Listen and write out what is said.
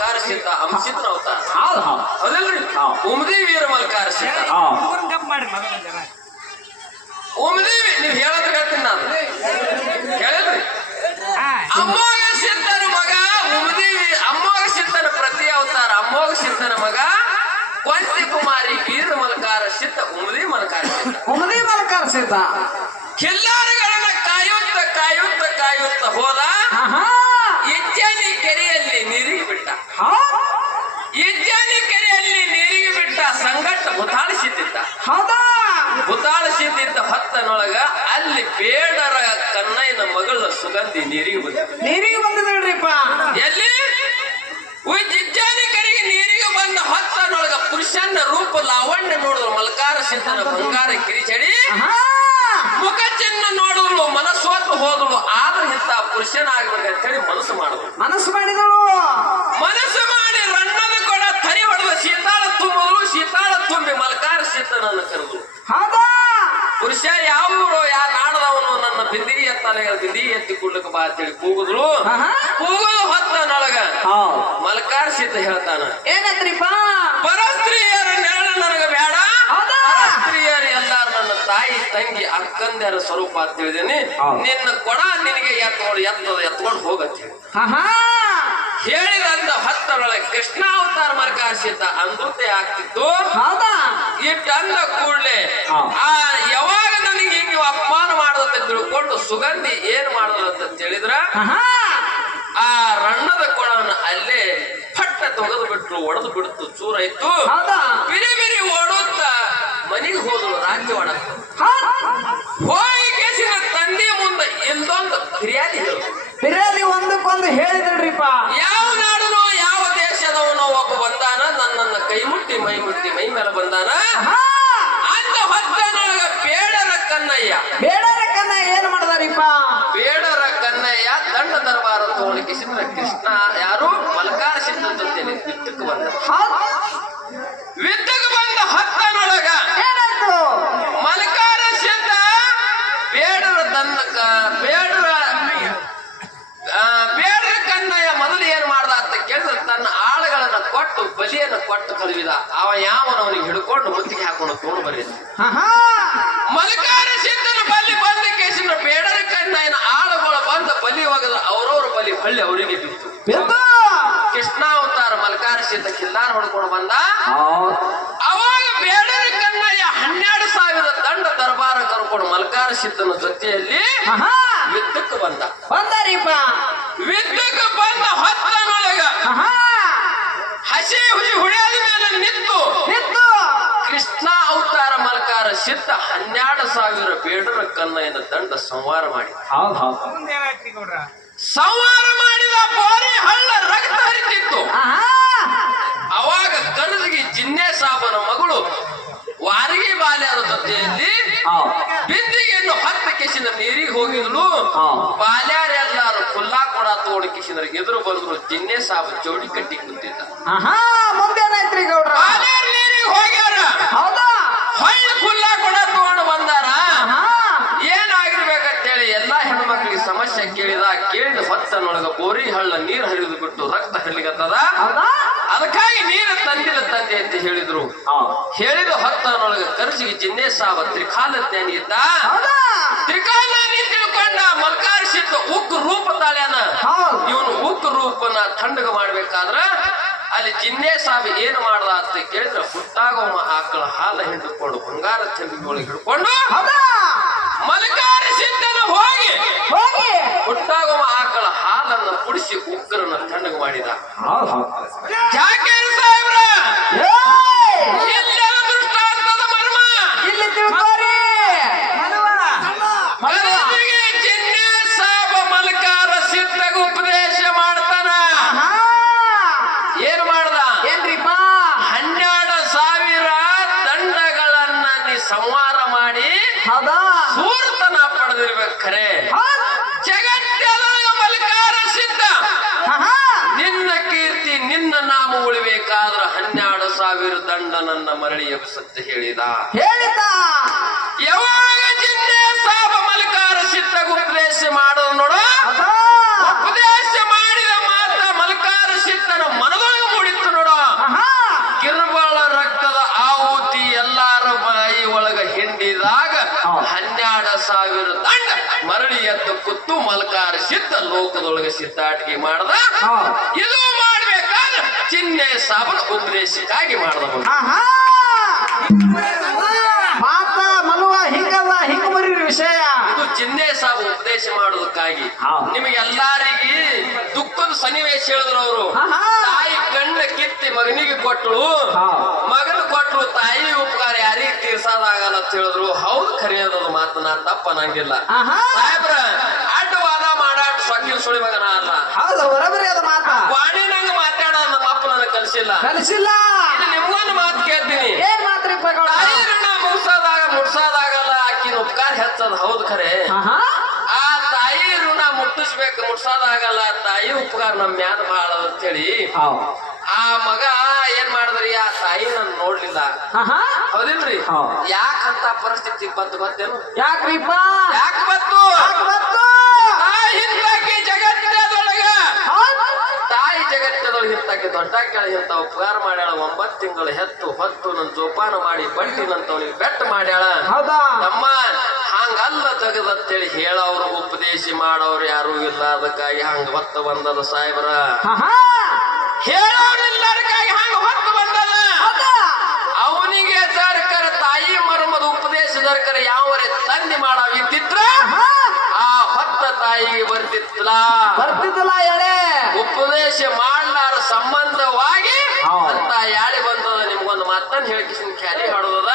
ಮಲ್ಕಾರ ಸಿದ್ಧ ಅಂಶಿದ್ರ ಅವತಾರ ಹೌದು ಹೌದು. ಹೌದಲ್ರಿ? ಹೌದು. ಉಮದಿ ವೀರ ಮಲ್ಕಾರ ಸಿದ್ಧ ಉಮದೇವಿ ನೀವು ಹೇಳೋದ್ರ ಹೇಳ್ತೀನಿ ನಾನು. ಹೇಳಿದ್ರಿ? ಅಮ್ಮೋಗ ಸಿದ್ಧನ ಮಗ ಉಮದೇವಿ ಅಮ್ಮೋಗ ಸಿದ್ಧನ ಪ್ರತಿ ಅವತಾರ ಅಮ್ಮೋಗ ಸಿದ್ಧನ ಮಗ ಕೊಂತಿ ಕುಮಾರಿ ವೀರ ಮಲ್ಕಾರ ಸಿದ್ಧ ಉಮದಿ ಮಲ್ಕಾರ ಸಿದ್ಧ ಉಮದಿ ಮಲ್ಕಾರ ಸಿದ್ಧ ಕಿಲ್ಲಾರಿಗಳನ್ನ ಕಾಯುತ್ತ ಕಾಯುತ್ತ ಕಾಯುತ್ತ ಹೋದ ಇಜ್ಜಾನಿ ಕೆರೆಯಲ್ಲಿ ನೀರಿಗೆ ಬಿಟ್ಟ ಇಜ್ಜಾನಿ ಕೆರೆಯಲ್ಲಿ ನೀರಿಗೆ ಬಿಟ್ಟ ಸಂಗಟ ಹುತಾಳಿಸಿದ್ದ ಹೌದಾ ಹೊತ್ತನೊಳಗ ಅಲ್ಲಿ ಬೇಡರ ಕನ್ನಯ್ಯನ ಮಗಳ ಸುಗಂಧಿ ನೀರಿಗೆ ಬಂದ ನೀರಿಗೆ ಬಂದಿದ್ರಿಪ್ಪ ಎಲ್ಲಿ? ಇಜ್ಜಾನಿ ಕೆರೆಗೆ ನೀರಿಗೆ ಬಂದ ಹೊತ್ತನೊಳಗ ಪುರುಷನ ರೂಪ ಲಾವಣ್ಯ ನೋಡಿದ್ರು ಮಲ್ಕಾರ ಸಿದ್ಧನ ಬಂಗಾರ ಕಿರಿಚಡಿ ಮುಖ ಚಿನ್ನ ನೋಡಿದ್ರು ಮನಸ್ಸೋತು ಹೋದಳು ಆದ್ರೆ ಇಂತ ಅಂತ ಹೇಳಿ ಮನಸ್ಸು ಮಾಡಿದ್ರು ಮನಸ್ಸು ಮಾಡಿದಳು. ಮನಸ್ಸು ಮಾಡಿ ರಣ್ಣದ ಕೂಡ ತರಿ ಹೊಡೆದ ಶೀತಾಳ ತುಂಬಲು ಶೀತಾಳ ತುಂಬಿ ಮಲ್ಕಾರ ಶೀತನನ್ನು ಕರೆದು. ಹೌದಾ? ಪುರುಷ ಯಾವ ಯಾರು ಯಾ ನಾಡದವನು ನನ್ನ ಬಿಂದಿಗೆ ಎತ್ತಲೆ ಬಿಂದಿಗೆ ಎತ್ತಿ ಕುಡ್ಲಕ್ಕೆ ಬಾ ಅಂತೇಳಿ ಕೂಗುದ್ರು. ಆಹಾ. ಕೂಗುದು ಹೊತ್ತ ನಳಗ. ಮಲ್ಕಾರ ಶೀತ ಹೇಳ್ತಾನ. ಏನಂತ್ರಿಪ್ಪ ಪರಸ್ತ್ರೀಯರ ನೆರಳು ನನಗ ಬೇಡ ಹೌದಾ? ಪರಸ್ತ್ರೀಯರು ಎಲ್ಲಾರು ನನ್ನ ತಾಯಿ ತಂಗಿ ಅಕ್ಕಂದರ ಸ್ವರೂಪ ಅಂತ ಹೇಳಿದೇನೆ. ನಿನ್ನ ಕೊಡ ನಿನಗೆ ಎತ್ಕೊಂಡು ಎತ್ತದ ಎತ್ಕೊಂಡು ಹೋಗತ್ತೆ ಹೇಳಿದಂತ ಹತ್ತರೊಳಗೆ ಕೃಷ್ಣಾವತಾರ ಮರಕಾಶಿತ ಅಂದ್ರತೆ ಆಗ್ತಿತ್ತು. ಹೌದಾ? ಇಟ್ಟಂದ ಕೂಡಲೇ. ಆ ಯಾವಾಗ ನನಗೆ ಹಿಂಗೆ ಅಪಮಾನ ಮಾಡದಂತ ತಿಳ್ಕೊಂಡು ಸುಗಂಧಿ ಏನ್ ಮಾಡದಂತ ಹೇಳಿದ್ರ? ಆ ರಣ್ಣದ ಕೊಡವನ್ನ ಅಲ್ಲೇ ಪಟ್ಟ ತೊಗೆದು ಬಿಟ್ರು ಒಡೆದು ಬಿಡ್ತು ಚೂರಾಯ್ತು. ಬಿರಿ ಬಿರಿ ಓಡುತ್ತ ಮನೆಗೆ ಹೋದ್ರು ರಾಜ್ಯ ಒಳಗೆ ಹೌದು ಹೋಗಿ ತಂದೆ ಮುಂದೆ ಇಲ್ಲೊಂದು ಫಿರ್ಯಾದಿ ಫಿರ್ಯಾದಿ ಒಂದಕ್ಕೊಂದು ಹೇಳಿದ್ರಿಪ್ಪ ಯಾವ ನಾಡನೋ ಯಾವ ದೇಶದವನೋ ಒಬ್ಬ ಬಂದಾನ ನನ್ನನ್ನ ಕೈ ಮುಟ್ಟಿ ಮೈ ಮುಟ್ಟಿ ಮೈ ಮೇಲೆ ಬಂದಾನ ಆಹಾ ಅಂತ ಹೊತ್ತನೊಳಗ ಬೇಡರ ಕನ್ನಯ್ಯ ಬೇಡರ ಕನ್ನ ಏನ್ ಮಾಡ್ದಾರಿಪ್ಪ ಬೇಡರ ಕನ್ನಯ್ಯ ದಂಡ ದರ್ಬಾರ ತೋಳಿಕಿಸಿದ್ರ ಕೃಷ್ಣ ಯಾರು ಮಲ್ಕಾರ ಸಿದ್ಧ ಜೊತೆಲಿ ವಿತ್ತಕ್ಕೆ ಬಂದ ಹೌದು ವಿತ್ತಕ್ಕೆ ಬಂದ ಹತ್ತನೊಳಗ ಏನಾಯ್ತು ಮಲ್ಕಾರ ಸಿದ್ಧ ಬೇಡರ ದಂಡ ಕ- ಬೇಡರ ಆ, ಬೇಡರ ಕನ್ನಯ್ಯ ಮೊದಲು ಏನ್ ಮಾಡ್ದ ಅಂತ ಕೇಳಿದ್ರೆ ತನ್ನ ಆಳುಗಳನ್ನ ಕೊಟ್ಟು ಬಲಿಯನ್ನ ಕೊಟ್ಟು ಕಳುಹಿದ ಅವ ಯಾವನವನಿಗೆ ಹಿಡ್ಕೊಂಡು ಮುತ್ತಿಗೆ ಹಾಕೊಂಡು ತೋಳು ಬರೀ ಆಹಾ! ಮಲಕಾರ ಸಿದ್ಧನ ಬಲಿ ಬಂದ ಕೇಸಿನ ಬೇಡರ ಕನ್ನಯ್ಯನ ಆಳುಗಳು ಬಂದ ಬಲಿ ಒಗದ ಅವ್ರವ್ರ ಬಲಿ ಹೊಳ್ಳಿ ಅವರಿಗೆ ಬಿತ್ತು. ಕೃಷ್ಣಾವತಾರ ಮಲ್ಕಾರ ಸಿದ್ಧ ಕಿಲ್ಲಾರ ಹೊಡ್ಕೊಂಡು ಬಂದ. ಅವಾಗ ಬೇಡರ ಕಣ್ಣಯ್ಯ ಹನ್ನೆರಡು ಸಾವಿರ ದಂಡ ದರ್ಬಾರ ಕರ್ಕೊಂಡು ಮಲ್ಕಾರ ಸಿದ್ಧನ ಜೊತೆಯಲ್ಲಿ ವಿತ್ತಕ್ಕೆ ಬಂದ. ಬಂದಾರಿಪ್ಪ! ವಿತ್ತಕ್ಕೆ ಬಂದ ಹೊತ್ತನೊಳಗ ಹಸಿ ಹುಸಿ ಹುಡಿಯಾದ ಮೇಲೆ ನಿಂತು ಬಿದ್ದು ಕೃಷ್ಣ ಅವತಾರ ಮಲಕಾರ ಸಿದ್ಧ ಹನ್ನೆರಡು ಸಾವಿರ ಬೇಡರ ಕನ್ನಯ್ಯನ ದಂಡ ಸಂವಾರ ಮಾಡಿ. ಹೌದು ಹೌದು. ಮುಂದೆ ಏನಾಯ್ತು ಗೌಡ್ರ? ಸಂಹಾರ ಮಾಡಿದ ಬೋರಿ ಹಳ್ಳ ರಕ್ತ ಹರಿತಿತ್ತು. ಅವಾಗ ಕನಸಿಗೆ ಜಿನ್ನೆ ಸಾಬನ ಮಗಳು ವಾರಿಗೆ ಬಾಲ್ಯರ ಜೊತೆಯಲ್ಲಿ ಬಿಂದಿಗೆಯನ್ನು ಬಿದ್ದಿಗೆಯನ್ನು ಹತ್ತ ಕಿಸಿನ ನೀರಿಗೆ ಹೋಗಿದ್ಲು. ಹಾ. ಬಾಲ್ಯಾರೆಲ್ಲಾರು ಕುಲ್ಲಾ ಕೊಡ ತೋಡಿ ಕೆಸಿನ ಎದುರು ಬಂದ್ರು ಜಿನ್ನೆ ಸಾಬ ಜೋಡಿ ಕಟ್ಟಿ ಕುಂತಿದ್ದ. ಮುಂದೇನಾಯ್ತ್ರಿ ಗೌಡ್ರ? ಬಾಲ್ಯಾರ ನೀರಿಗೆ ಹೋಗ್ಯಾರ ಹೌದಾ ಹೊಳ್ಳಿ ಕುಲ್ಲಾ ಕೊಡ ತಗೊಂಡು ಬಂದಾರ ಏನಾಗಿರ್ಬೇಕಂತೇಳಿ ಎಲ್ಲಾ ಹೆಣ್ಮಕ್ಳಿಗೆ ಸಮಸ್ಯೆ ಕೇಳಿದ ಕೇಳಿದ ಹೊತ್ತನೊಳಗ ಬೋರಿ ಹಳ್ಳ ನೀರ್ ಹರಿದು ಬಿಟ್ಟು ರಕ್ತ ಹರಿಲಿಕತ್ತದ? ಹೌದಾ? ಅದಕ್ಕಾಗಿ ನೀರು ತಂದಿಲ್ಲ ತಂದೆ ಅಂತ ಹೇಳಿದ್ರು. ಹೇಳಿದ ಹೊತ್ತನೊಳಗ ಕರ್ಜಿಗೆ ಜಿನ್ನೆ ಸಾವ ತ್ರಿಕಾಲ ಜ್ಞಾನಿ ಇದ್ದ? ತ್ರಿಕಾಲ ತಿಳ್ಕೊಂಡ ಮಲ್ಕಾರಿಸಿದ್ದ ಉಕ್ ರೂಪ ತಾಳ್ಯಾನ? ಹೌದು. ಇವನು ಉಕ್ ರೂಪನ ಥಂಡಗ ಮಾಡ್ಬೇಕಾದ್ರ ಅಲ್ಲಿ ಜಿನ್ನೆ ಸಾವಿ ಏನು ಮಾಡ್ದ ಅಂತ ಕೇಳಿದ್ರೆ ಹುಟ್ಟಾಗೊಮ್ಮ ಆಕಳ ಹಾಲು ಹಿಡಿದುಕೊಂಡು ಬಂಗಾರ ಚಂಬಿಗೆ ಹಿಡ್ಕೊಂಡು ಹೌದಾ? ಮಲಕಾರ ಸಿದ್ಧನ ಹೋಗಿ. ಹೋಗಿ. ಹುಟ್ಟಾಗೊಮ್ಮ ಆಕಳ ಹಾಲನ್ನು ಕುಡಿಸಿ ಉಗ್ರನ ತಣ್ಣಗೆ ಮಾಡಿದ. ಹೌದು ಸಾವಿರ ದಂಡ ನನ್ನ ಮರಳಿ ಎಬ್ಬಿಸುತ್ತೆ ಹೇಳಿದ. ಹೇಳಿದ ಯಾವಾಗ ಜಿಲ್ಲೆ ಸಾಬ ಮಲ್ಕಾರ ಸಿದ್ದಗು ಉಪದೇಶ ಮಾಡೋದು ನೋಡು ಉಪದೇಶ ಮಾಡಿದ ಮಾತ್ರ ಮಲ್ಕಾರ ಸಿದ್ದನ ಮನದೊಳಗೆ ಮೂಡಿತ್ತು ನೋಡು. ಕಿರುಬಳ ರಕ್ತದ ಆಹುತಿ ಎಲ್ಲಾರ ಬಾಯಿ ಒಳಗ ಹಿಂಡಿದಾಗ ಹನ್ನೆರಡು ಸಾವಿರ ದಂಡ ಮರಳಿ ಎದ್ದು ಕೂತು ಮಲ್ಕಾರ ಸಿದ್ಧ ಲೋಕದೊಳಗೆ ಸಿದ್ದಾಟಿಕೆ ಮಾಡ್ದ. ಇದು ಮಾಡ್ಬೇಕಾದ್ರೆ ಸಾಬನ್ ಸಾಬನ ಮಾಡಬಹುದು ಮಾಡ್ದ ಬಂದ. ಆಹಾ! ಮಾತ ಮನುವ ಹಿಂಗಲ್ಲ ಹಿಂಗ ಬರೀ ವಿಷಯ. ಇದು ಚಿನ್ನೆ ಸಾಬ ಉಪದೇಶ ಮಾಡೋದಕ್ಕಾಗಿ ನಿಮಗೆ ನಿಮಗೆಲ್ಲಾರಿಗೆ ದುಃಖದ ಸನ್ನಿವೇಶ ಹೇಳಿದ್ರು ಅವರು. ತಾಯಿ ಕಣ್ಣ ಕಿತ್ತಿ ಮಗನಿಗೆ ಕೊಟ್ಟಳು ಮಗನ ಕೊಟ್ಟಳು ತಾಯಿ ಉಪಕಾರ ಯಾರಿಗೆ ತೀರ್ಸೋದಾಗಲ್ಲ ಅಂತ ಹೇಳಿದ್ರು. ಹೌದು ಖರೆ ಮಾತು ಮಾತನ್ನ ತಪ್ಪ ನಂಗಿಲ್ಲ ಆಹಾ! ಸಾಹೇಬ್ರ ಸುಳಿ ಮಗನ ಅಲ್ಲ. ಹೌದು ಬರಬರಿ ಅದ ಮಾತ. ವಾಣಿ ನಂಗ ಮಾತಾಡ ನಮ್ಮ ಅಪ್ಪ ನನಗೆ ಕಲಿಸಿಲ್ಲ. ನಿಮ್ಗೊಂದು ಮಾತು ಕೇಳ್ತೀನಿ. ಏನ್ ಮಾತ್ರಿ ಗೌಡ? ತಾಯಿ ಋಣ ಮುಗ್ಸೋದಾಗ ಮುಡ್ಸೋದಾಗಲ್ಲ ಆಕಿನ ಉಪಕಾರ ಹೆಚ್ಚದ ಹೌದು ಖರೆ. ಆ ತಾಯಿ ಋಣ ಮುಟ್ಟಿಸ್ಬೇಕು ಮುಟ್ಸೋದಾಗಲ್ಲ ತಾಯಿ ಉಪಕಾರ ನಮ್ಮ ಮ್ಯಾಲ ಬಾಳ ಅಂತೇಳಿ. ಆ ಮಗ ಏನ್ ಮಾಡಿದ್ರಿ? ಆ ತಾಯಿ ನನ್ ನೋಡ್ಲಿಲ್ಲ. ಹೌದಿಲ್ರಿ? ಹೌದು. ಯಾಕಂತ ಪರಿಸ್ಥಿತಿ ಬಂತು ಗೊತ್ತೇನು? ಯಾಕ್ರಿಪ್ಪ? ಯಾಕೆ ಬಂತು? ಯಾಕ್ ಬಂತು? ತಾಯಿ ಹಿಂದಾಕಿ ಜಗತ್ತದೊಳಗ ಹೌದ್? ತಾಯಿ ಜಗತ್ತದೊಳಗೆ ದೊಡ್ಡ ಕೆಳಗೆ ಹಿತ್ತ ಉಪಕಾರ ಮಾಡ್ಯಾಳ. ಒಂಬತ್ತು ತಿಂಗಳು ಹೆತ್ತು ಹೊತ್ತು ನನ್ ಜೋಪಾನ ಮಾಡಿ ಬಂಟಿನಂತವನಿಗೆ ಬೆಟ್ಟ ಮಾಡ್ಯಾಳ. ನಮ್ಮ ಹಂಗಲ್ಲ ಹೇಳಿ ಹೇಳವ್ರು ಉಪದೇಶ ಮಾಡೋರು ಯಾರು ಇಲ್ಲ. ಅದಕ್ಕಾಗಿ ಹಂಗ ಹೊತ್ತು ಬಂದದ ಸಾಹೇಬ್ರ. ಹೇಳೋರು ಹಂಗ ಹೊತ್ತು ಬಂದದ? ಅವನಿಗೆ ಸರ್ಕಾರ ತಾಯಿ ಮರ್ಮದ ಉಪದೇಶ ಸರ್ಕಾರ ಯಾವ ತಂದಿ ಮಾಡಾವ ಇದ್ದಿದ್ರ ತಾಯಿಗೆ ಬರ್ತಿತ್ತಲ್ಲ? ಬರ್ತಿದ್ದಲ್ಲ ಎಳೆ. ಉಪದೇಶ ಮಾಡ್ಲಾರ ಸಂಬಂಧವಾಗಿ. ಅಂತ ಯಾಳಿ ಬಂದದ ನಿಮ್ಗೊಂದು ಮಾತನ್ನ ಹೇಳ್ಕಿಸಿನ ಖ್ಯಾಲಿ ಹಾಡೋದದ